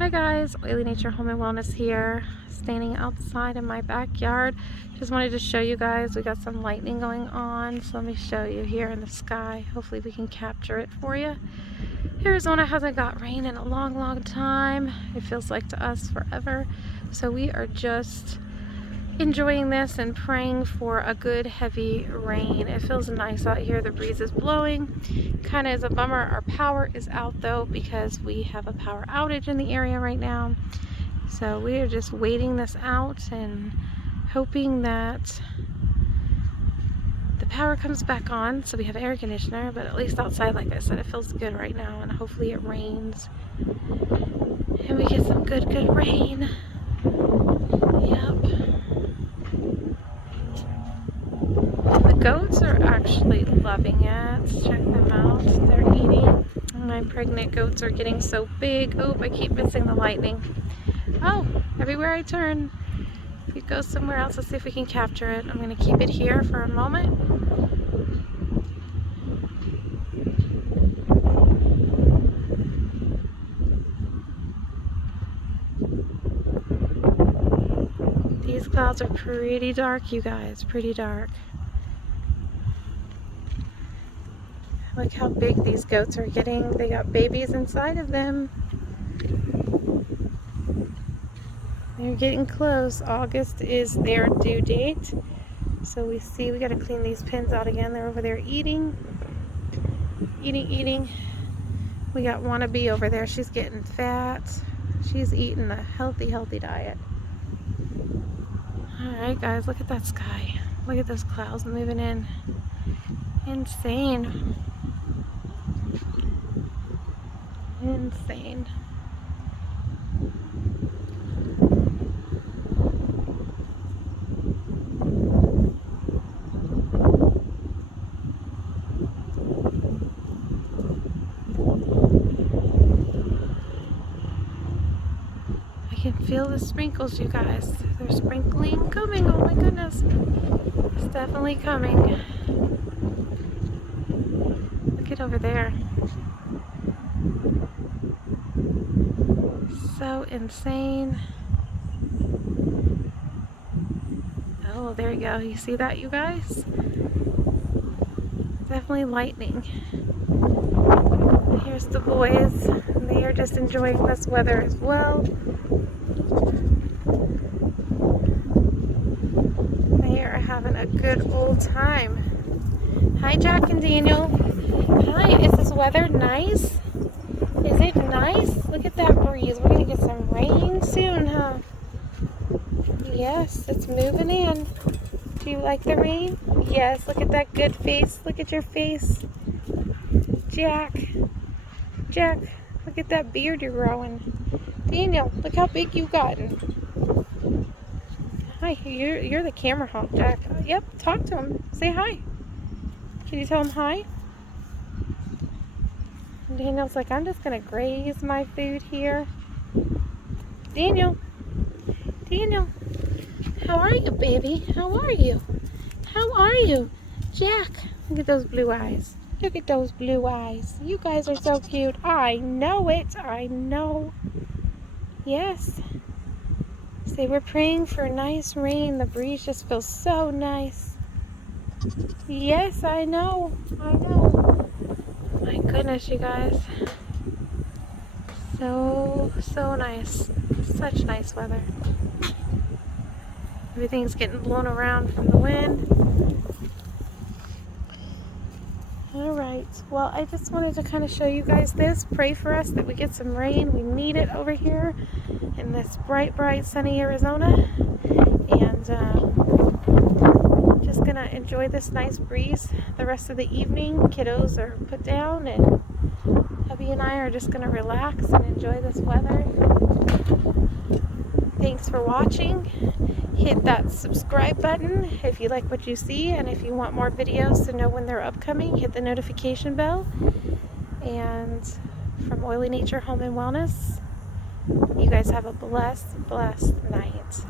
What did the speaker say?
Hi guys, Oily Nature Home and Wellness here, standing outside in my backyard. Just wanted to show you guys, we got some lightning going on, so let me show you here in the sky. Hopefully we can capture it for you. Arizona hasn't got rain in a long time. It feels like to us forever. So we are just enjoying this and praying for a good heavy rain. It feels nice out here. The breeze is blowing. Kind of is a bummer. Our power is out though because we have a power outage in the area right now. So we are just waiting this out and hoping that the power comes back on so we have air conditioner, but at least outside, like I said, it feels good right now, and hopefully it rains and we get some good rain. Yep. The goats are actually loving it. Check them out. They're eating. My pregnant goats are getting so big. Oh, I keep missing the lightning. Oh, everywhere I turn. If it goes somewhere else, let's see if we can capture it. I'm going to keep it here for a moment. These clouds are pretty dark, you guys. Pretty dark. Look how big these goats are getting. They got babies inside of them. They're getting close. August is their due date. So we see we got to clean these pins out again. They're over there eating. Eating. We got Wannabe over there. She's getting fat. She's eating a healthy diet. Alright guys, look at that sky. Look at those clouds moving in. Insane. Insane. I can feel the sprinkles, you guys. They're sprinkling, coming. Oh my goodness. It's definitely coming. Look at over there. So insane. Oh, there you go. You see that, you guys? Definitely lightning. Here's the boys. They are just enjoying this weather as well. They are having a good old time. Hi, Jack and Daniel. Hi, is this weather nice? Is it nice? Look at that breeze. We're going to get some rain soon, huh? Yes, it's moving in. Do you like the rain? Yes, look at that good face. Look at your face. Jack, look at that beard you're growing. Daniel, look how big you've gotten. Hi, you're the camera hawk, Jack. Yep, talk to him. Say hi. Can you tell him hi? Daniel's like, I'm just going to graze my food here. Daniel, how are you, baby? How are you? How are you? Jack, look at those blue eyes. Look at those blue eyes. You guys are so cute. I know it. I know. Yes. Say we're praying for nice rain. The breeze just feels so nice. Yes, I know. I know. My goodness, you guys. So nice. Such nice weather. Everything's getting blown around from the wind. Alright, well, I just wanted to kind of show you guys this. Pray for us that we get some rain. We need it over here in this bright, sunny Arizona. And just going to enjoy this nice breeze the rest of the evening. Kiddos are put down, and hubby and I are just going to relax and enjoy this weather. Thanks for watching. Hit that subscribe button if you like what you see, and if you want more videos to know when they're upcoming, hit the notification bell. And from Oily Nature Home and Wellness, you guys have a blessed night.